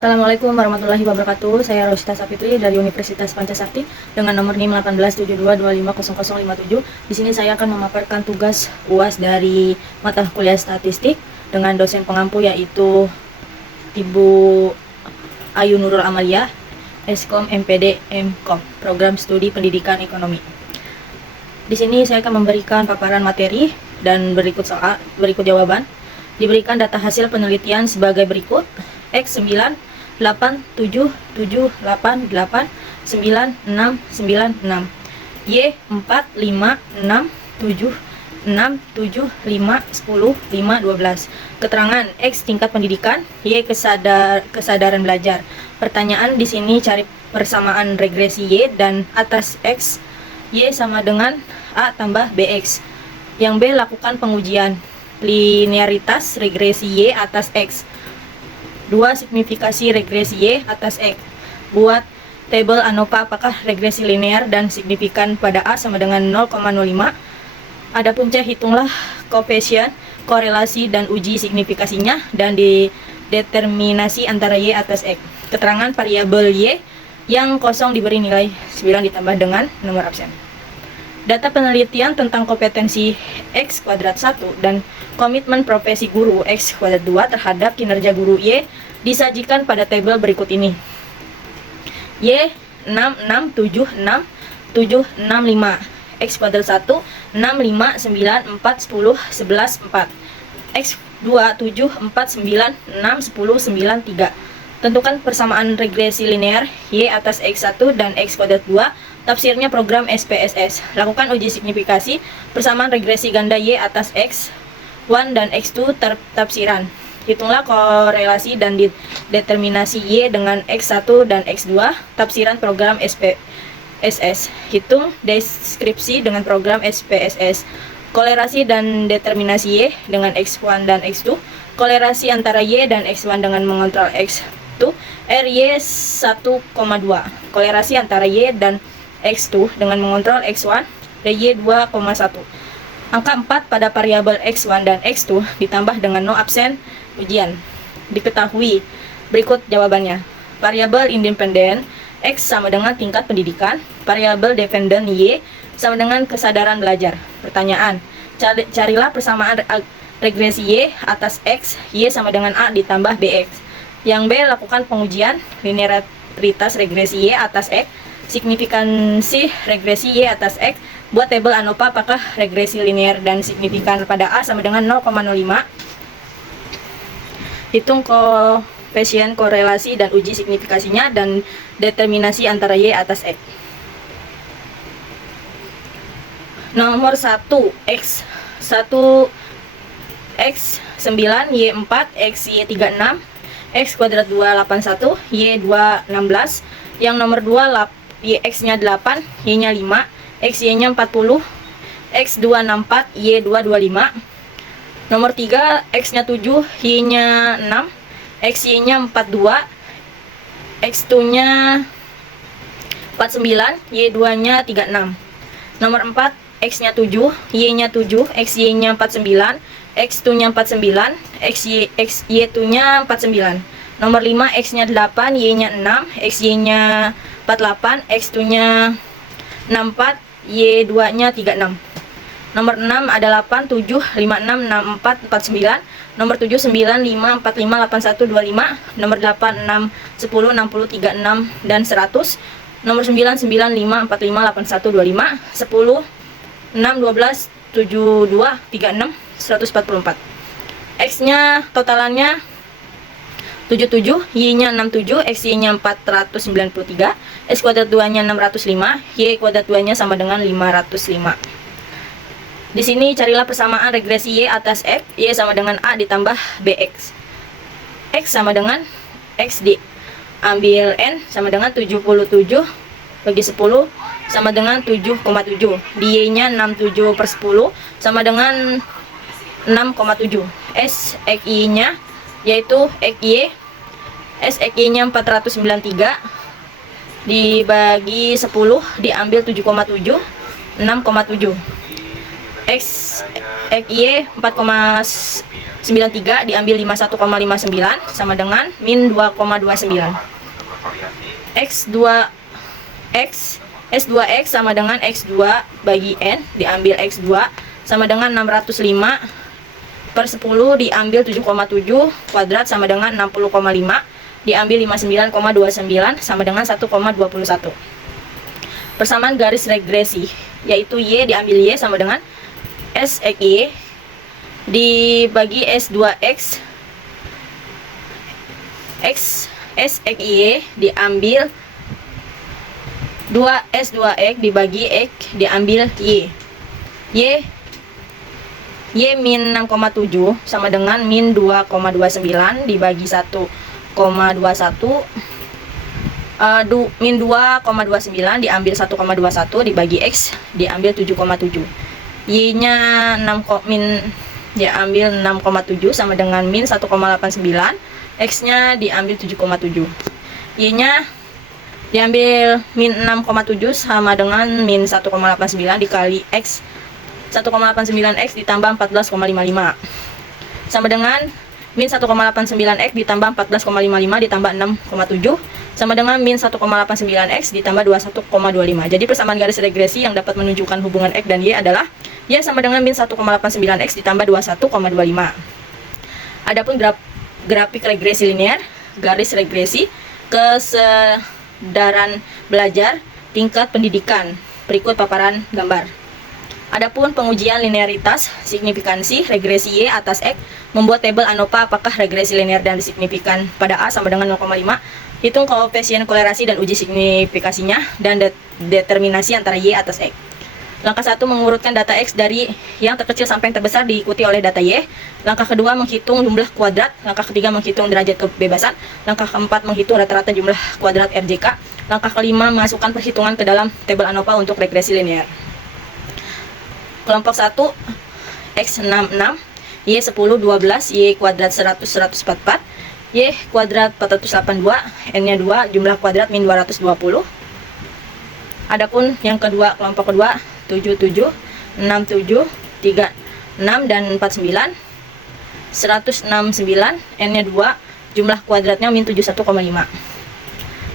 Assalamualaikum warahmatullahi wabarakatuh. Saya Rosita Sapitri dari Universitas Pancasakti dengan nomor NIM 1872250057. Di sini saya akan memaparkan tugas UAS dari mata kuliah statistik dengan dosen pengampu yaitu Ibu Ayu Nurul Amalia, Eskom MPD Mkom, Program Studi Pendidikan Ekonomi. Di sini saya akan memberikan paparan materi dan berikut jawaban. Diberikan data hasil penelitian sebagai berikut: X9 8 7 7 8 8 9 6 9 6, Y 4 5 6 7 6 7 5 10 5 12. Keterangan: X tingkat pendidikan, Y kesadaran belajar. Pertanyaan di sini cari persamaan regresi Y dan atas X, Y sama dengan A tambah BX. Yang B, lakukan pengujian linearitas regresi Y atas X. 2. Signifikasi regresi Y atas X. Buat tabel ANOVA apakah regresi linear dan signifikan pada A sama dengan 0,05. Adapun C, hitunglah koefisien korelasi dan uji signifikasinya dan dideterminasi antara Y atas X. Keterangan variabel Y yang kosong diberi nilai 9 ditambah dengan nomor absen. Data penelitian tentang kompetensi X kuadrat 1 dan komitmen profesi guru X kuadrat 2 terhadap kinerja guru Y disajikan pada tabel berikut ini. Y 6 6 7 6 7 6 5, X kuadrat 1 6 5 9 4 10 11 4, X 2 7 4 9 6 10 9 3. Tentukan persamaan regresi linear Y atas X1 dan X kuadrat 2. Tafsirnya program SPSS. Lakukan uji signifikasi persamaan regresi ganda Y atas X1 dan X2 tafsiran. Hitunglah korelasi dan determinasi Y dengan X1 dan X2. Tafsiran program SPSS. Hitung deskripsi dengan program SPSS. Kolerasi dan determinasi Y dengan X1 dan X2. Kolerasi antara Y dan X1 dengan mengontrol X2. RY 1,2. Kolerasi antara Y dan X2 dengan mengontrol X1, RY 2,1. Angka 4 pada variabel X1 dan X2 ditambah dengan no absen ujian. Diketahui. Berikut jawabannya. Variabel independen X sama dengan tingkat pendidikan, variabel dependen Y sama dengan kesadaran belajar. Pertanyaan: carilah persamaan regresi Y atas X, Y sama dengan A ditambah BX. Yang B, lakukan pengujian linearitas regresi Y atas X, signifikansi regresi Y atas X. Buat tabel ANOVA apakah regresi linear dan signifikan pada A sama dengan 0,05. Hitung koefisien korelasi dan uji signifikasinya dan determinasi antara Y atas X. Nomor 1, X 1 X 9 Y 4 X Y 36, X kuadrat 2 81 Y 2 16. Yang nomor 2, Y X nya 8 Y nya 5, X Y nya 40, X 2 64 Y 2 25. Nomor 3, X nya 7 Y nya 6, X Y nya 42, X 2 nya 49 Y 2 nya 36. Nomor 4, X nya 7 Y nya 7, X Y nya 49, X 2 nya 49, X Y 2 nya 49. Nomor 5, X nya 8 Y nya 6, X Y nya 48, X 2 nya 64, Y 2 nya 36. Nomor 6 ada 8, 7, 56, 64, 49. Nomor 7, 9, 5, 45, 81, 25. Nomor 8, 6, 10, 60, 36, dan 100. Nomor 9, 9, 5, 45, 81, 25. 10, 6, 12, 72, 36, 144. X nya totalannya 77, Y nya 67, X Y nya 493, X kuadrat 2 nya 605, Y kuadrat 2 nya sama dengan 505. Di sini carilah persamaan regresi Y atas X, Y sama dengan A ditambah BX. X sama dengan X ambil N sama dengan 77 bagi 10 sama dengan 7,7. Di Y nya 67/10 sama dengan 6,7. S X Y nya yaitu X Y, S X Y nya 493 dibagi 10 diambil 7,7, 6,7. X Y 93 diambil 51,59 sama dengan min 2,29. S2X sama dengan X2 bagi N diambil X2 sama dengan 605 per 10 diambil 7,7 kuadrat sama dengan 60,5 diambil 59,29 sama dengan 1,21. Persamaan garis regresi yaitu Y diambil Y sama dengan S X Y dibagi S2X S X Y diambil 2S2X dibagi X diambil Y min 6,7 sama dengan min 2,29 dibagi 1,21 min 2,29 diambil 1,21 dibagi X diambil 7,7. Y nya 6 min diambil 6,7 sama dengan min 1,89, X nya diambil 7,7. Y nya diambil min 6,7 sama dengan min 1,89 dikali X 1,89X ditambah 14,55 sama dengan min 1,89X ditambah 14,55 ditambah 6,7 sama dengan min 1,89X ditambah 21,25. Jadi persamaan garis regresi yang dapat menunjukkan hubungan X dan Y adalah Y sama dengan min 1,89X ditambah 21,25. Adapun grafik regresi linear, garis regresi kesadaran belajar tingkat pendidikan. Berikut paparan gambar. Adapun pengujian linearitas, signifikansi, regresi Y atas X, membuat tabel ANOVA apakah regresi linear dan signifikan pada A sama dengan 0,5, hitung koefisien kolerasi dan uji signifikasinya, dan determinasi antara Y atas X. Langkah 1 mengurutkan data X dari yang terkecil sampai yang terbesar diikuti oleh data Y. Langkah kedua menghitung jumlah kuadrat. Langkah ketiga menghitung derajat kebebasan. Langkah keempat menghitung rata-rata jumlah kuadrat RJK. Langkah kelima memasukkan perhitungan ke dalam tabel ANOVA untuk regresi linear. Kelompok 1 X 66 Y 10 12 Y kuadrat 100 144 Y kuadrat 482 N nya 2 jumlah kuadrat min 220. Adapun yang kedua, kelompok kedua 77 67 36 dan 49 169 N nya 2 jumlah kuadratnya min 71,5.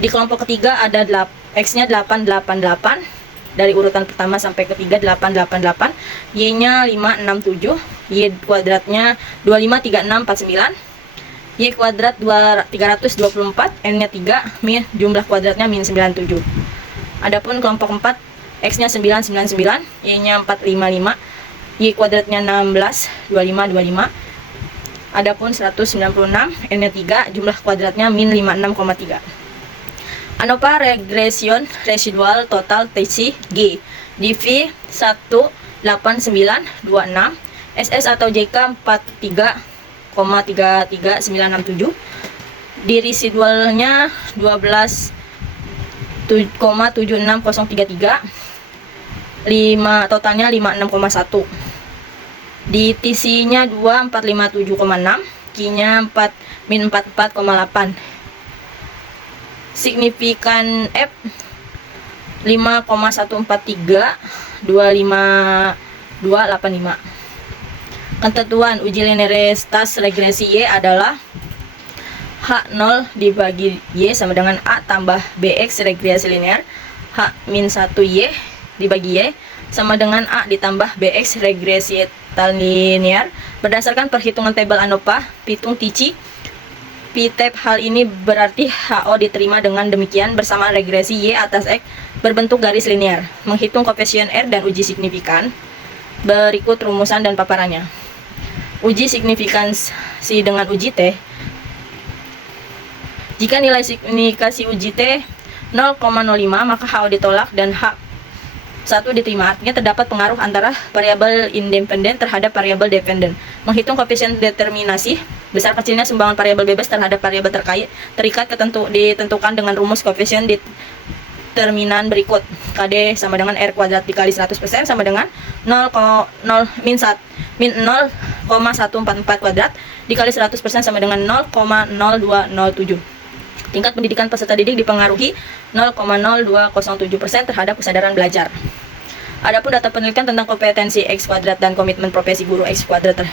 Di kelompok ketiga ada X nya 888 dari urutan pertama sampai ketiga 888, Y nya 567, Y kuadratnya 253649, Y kuadrat 324, N nya 3, min jumlah kuadratnya min 97. Adapun kelompok 4, X nya 999, Y nya 455, Y kuadratnya 16 2525. Adapun 196, N nya 3, jumlah kuadratnya min 56,3. ANOVA regression residual total TC G DV 18926 SS atau JK 43,33967 di residualnya 12,76033 totalnya 56,1 di TC nya 2457,6 Q nya 4 min 44,8. Signifikan F 5,143 25285. Ketentuan uji linearitas regresi Y adalah H0 dibagi Y sama dengan A tambah BX regresi linear, H-1Y dibagi Y sama dengan A ditambah BX regresi linear berdasarkan perhitungan tabel ANOVA pitung TC P-tab. Hal ini berarti HO diterima dengan demikian bersamaan regresi Y atas X berbentuk garis linear. Menghitung koefisien R dan uji signifikan. Berikut rumusan dan paparannya. Uji signifikansi dengan uji T. Jika nilai signifikasi uji T 0,05 maka HO ditolak dan H1 diterima. Artinya terdapat pengaruh antara variabel independen terhadap variabel dependen. Menghitung koefisien determinasi. Besar kecilnya sumbangan variabel bebas terhadap variabel terikat ditentukan dengan rumus koefisien determinan berikut. KD sama dengan R kuadrat dikali 100% sama dengan min 0,144 kuadrat dikali 100% sama dengan 0,0207. Tingkat pendidikan peserta didik dipengaruhi 0,0207% terhadap kesadaran belajar. Adapun data penelitian tentang kompetensi X kuadrat dan komitmen profesi guru X kuadrat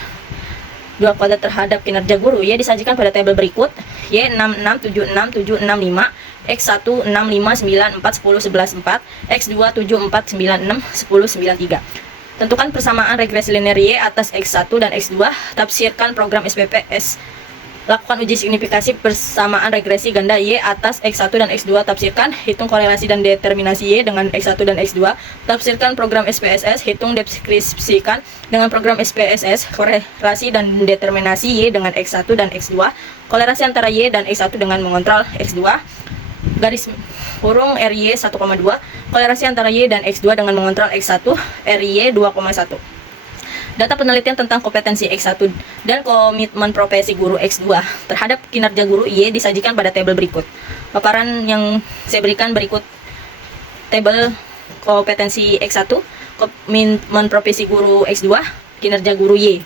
dua kuadrat terhadap kinerja guru Y disajikan pada tabel berikut. Y 66766765, X1 659 4 10 11 4, X2 7496 10 93. Tentukan persamaan regresi linear Y atas X1 dan X2. Tafsirkan program SPPS. Lakukan uji signifikasi persamaan regresi ganda Y atas X1 dan X2. Tafsirkan, hitung korelasi dan determinasi Y dengan X1 dan X2. Tafsirkan program SPSS, hitung deskripsikan dengan program SPSS korelasi dan determinasi Y dengan X1 dan X2. Korelasi antara Y dan X1 dengan mengontrol X2. Garis kurung RY 1,2. Korelasi antara Y dan X2 dengan mengontrol X1 RY 2,1. Data penelitian tentang kompetensi X1 dan komitmen profesi guru X2 terhadap kinerja guru Y disajikan pada tabel berikut. Paparan yang saya berikan berikut: tabel kompetensi X1, komitmen profesi guru X2, kinerja guru Y.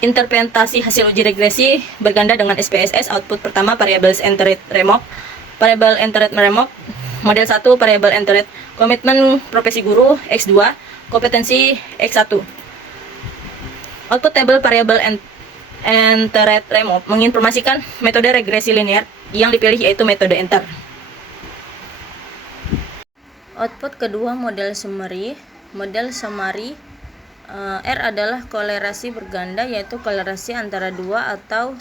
Interpretasi hasil uji regresi berganda dengan SPSS. Output pertama variable entered remove, variable entered remove, model 1 variable entered, komitmen profesi guru X2, kompetensi X1. Output table variable entered remove menginformasikan metode regresi linear yang dipilih, yaitu metode enter. Output kedua model summary. Model summary R adalah kolerasi berganda, yaitu kolerasi antara dua atau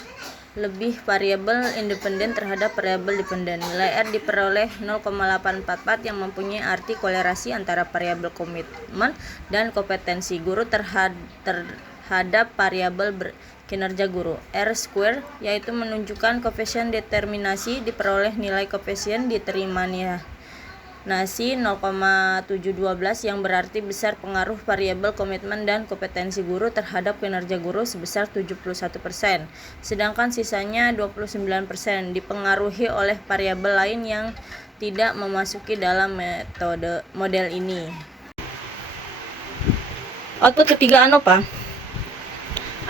lebih variabel independen terhadap variabel dependen. Nilai R diperoleh 0,844 yang mempunyai arti kolerasi antara variabel komitmen dan kompetensi guru terhadap variabel kinerja guru. R square yaitu menunjukkan koefisien determinasi, diperoleh nilai koefisien determinasi 0,712 yang berarti besar pengaruh variabel komitmen dan kompetensi guru terhadap kinerja guru sebesar 71%, sedangkan sisanya 29% dipengaruhi oleh variabel lain yang tidak memasuki dalam model ini. Output ketiga ANOVA.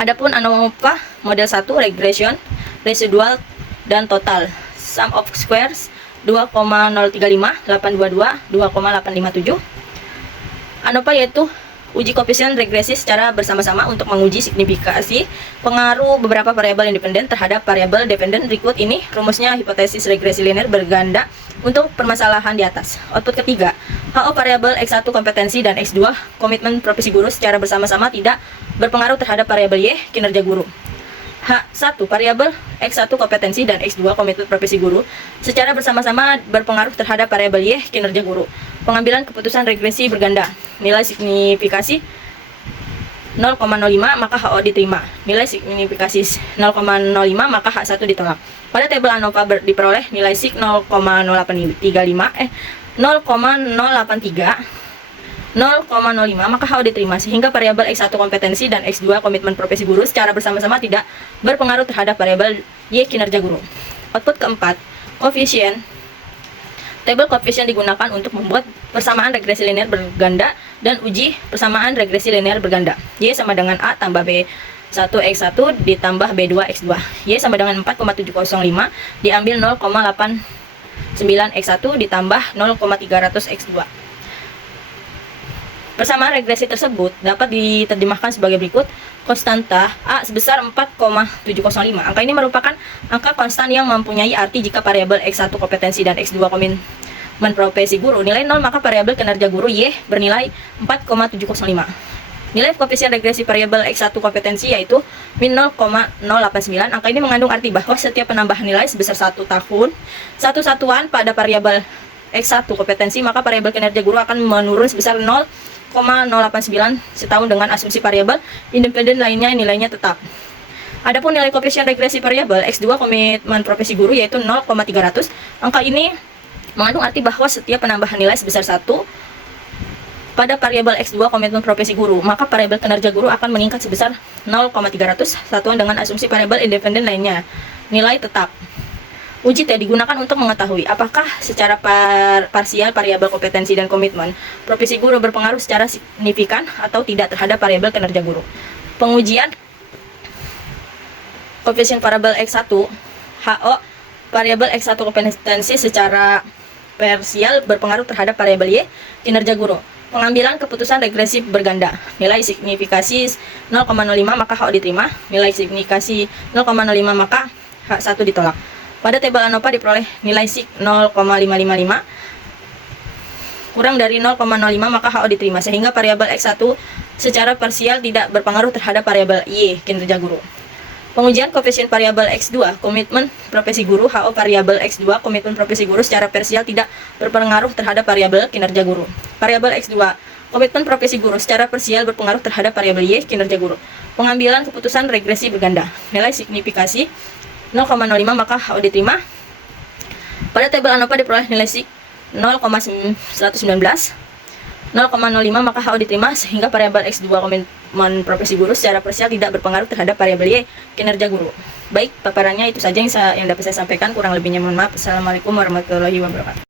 Adapun ANOVA model 1 regression, residual dan total. Sum of squares 2,035, 822, 2,857. ANOVA yaitu uji koefisien regresi secara bersama-sama untuk menguji signifikasi pengaruh beberapa variabel independen terhadap variabel dependen. Berikut ini rumusnya hipotesis regresi linear berganda untuk permasalahan di atas. Output ketiga, HO variabel X1 kompetensi dan X2 komitmen profesi guru secara bersama-sama tidak berpengaruh terhadap variabel Y kinerja guru. H1 variabel X1 kompetensi dan X2 komitmen profesi guru secara bersama-sama berpengaruh terhadap variabel Y kinerja guru. Pengambilan keputusan regresi berganda. Nilai signifikasi 0,05 maka HO diterima. Nilai signifikasi 0,05 maka H1 ditolak. Pada tabel ANOVA diperoleh nilai sig 0,083 maka HO diterima, sehingga variabel X1 kompetensi dan X2 komitmen profesi guru secara bersama-sama tidak berpengaruh terhadap variabel Y kinerja guru. Output keempat, koefisien. Tabel koefisien digunakan untuk membuat persamaan regresi linear berganda dan uji persamaan regresi linear berganda. Y sama dengan A tambah B1 X1 ditambah B2 X2. Y sama dengan 4,705 diambil 0,89 X1 ditambah 0,300 X2. Persamaan regresi tersebut dapat diterjemahkan sebagai berikut. Konstanta A sebesar 4,705. Angka ini merupakan angka konstan yang mempunyai arti jika variabel X1 kompetensi dan X2 komitmen profesi guru nilai 0, maka variabel kinerja guru Y bernilai 4,705. Nilai koefisien regresi variabel X1 kompetensi yaitu min 0,089. Angka ini mengandung arti bahwa setiap penambahan nilai sebesar 1 satuan pada variabel X1 kompetensi, maka variabel kinerja guru akan menurun sebesar 0,089 setahun dengan asumsi variabel independen lainnya nilainya tetap. Adapun nilai koefisien regresi variabel X2 komitmen profesi guru yaitu 0,300. Angka ini mengandung arti bahwa setiap penambahan nilai sebesar 1 pada variabel X2 komitmen profesi guru, maka variabel kinerja guru akan meningkat sebesar 0,300 satuan dengan asumsi variabel independen lainnya nilai tetap. Uji T digunakan untuk mengetahui apakah secara parsial variabel kompetensi dan komitmen profesi guru berpengaruh secara signifikan atau tidak terhadap variabel kinerja guru. Pengujian koefisien variabel X1 HO variabel X1 kompetensi secara parsial berpengaruh terhadap variabel Y kinerja guru. Pengambilan keputusan regresif berganda. Nilai signifikasi 0,05 maka HO diterima. Nilai signifikasi 0,05 maka H1 ditolak. Pada tabel ANOVA diperoleh nilai sig 0,555 kurang dari 0,05 maka HO diterima, sehingga variabel X1 secara parsial tidak berpengaruh terhadap variabel Y, kinerja guru. Pengujian koefisien variabel X2, komitmen profesi guru. HO variabel X2, komitmen profesi guru secara parsial tidak berpengaruh terhadap variabel kinerja guru. Variabel X2, komitmen profesi guru secara parsial berpengaruh terhadap variabel Y, kinerja guru. Pengambilan keputusan regresi berganda. Nilai signifikasi 0,05 maka HO diterima. Pada tabel ANOVA diperoleh nilai sig 0,119 0,05 maka HO diterima, sehingga variabel X2 komitmen profesi guru secara parsial tidak berpengaruh terhadap variabel Y, kinerja guru. Baik, paparannya itu saja yang dapat saya sampaikan. Kurang lebihnya mohon maaf. Assalamualaikum warahmatullahi wabarakatuh.